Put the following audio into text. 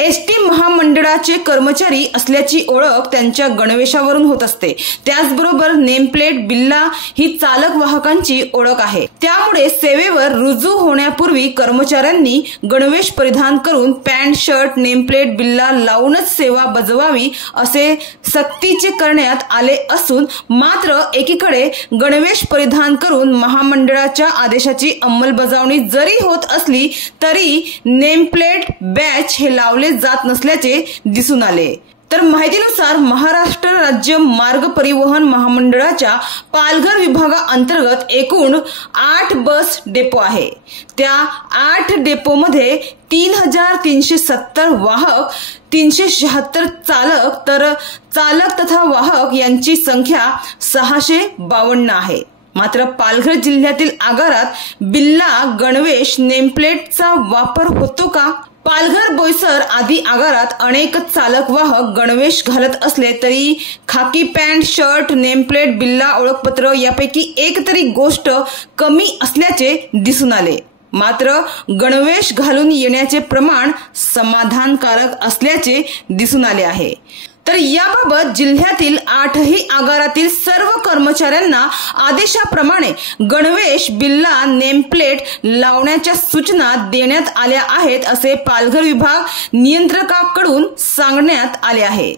ST महामंडळाचे कर्मचारी असल्याची ओळख त्यांच्या गणवेशावरून होत असते। त्याचबरोबर नेमप्लेट बिल्ला ही चालक वाहकांची ओळख आहे। त्यामुळे सेवेवर रुजू होण्यापूर्वी कर्मचाऱ्यांनी गणवेश परिधान करून पॅन्ट शर्ट नेमप्लेट बिल्ला लावूनच सेवा बजावावी असे सक्तीचे करण्यात आले असून मात्र एकीकडे गणवेश परिधान करून महामंडळाच्या आदेशाची अंमलबजावणी जरी होत असली तरी नेमप्लेट बॅच हे लावले जात नसल्याचे दिसून आले। तर माहितीनुसार महाराष्ट्र राज्य मार्ग परिवहन महामंडळाच्या पालघर विभागाअंतर्गत एकूण 8 बस डेपो आहे। त्या 8 डेपोमध्ये 3370 वाहक 376 चालक तर चालक तथा वाहक यांची संख्या 652 आहे। मात्र पालघर जिल्ह्यातील आगारात बिल्ला गणवेश नेमप्लेटचा वापर होतो का? पालघर बोईसर आदी आगारात अनेक चालक वाहक गणवेश घालत असले तरी खाकी पॅन्ट शर्ट नेमप्लेट बिल्ला ओळखपत्र यापैकी एक तरी गोष्ट कमी असल्याचे दिसून आले। मात्र गणवेश घालून येण्याचे प्रमाण समाधानकारक असल्याचे दिसून आले आहे। तर याबाबत जिल्ह्यातील 8ही आगारातील सर्व कर्मचाऱ्यांना आदेशाप्रमाणे गणवेश बिल्ला नेमप्लेट लावण्याच्या सूचना देण्यात आल्या आहेत असे पालघर विभाग नियंत्रकाकडून सांगण्यात आले आहे।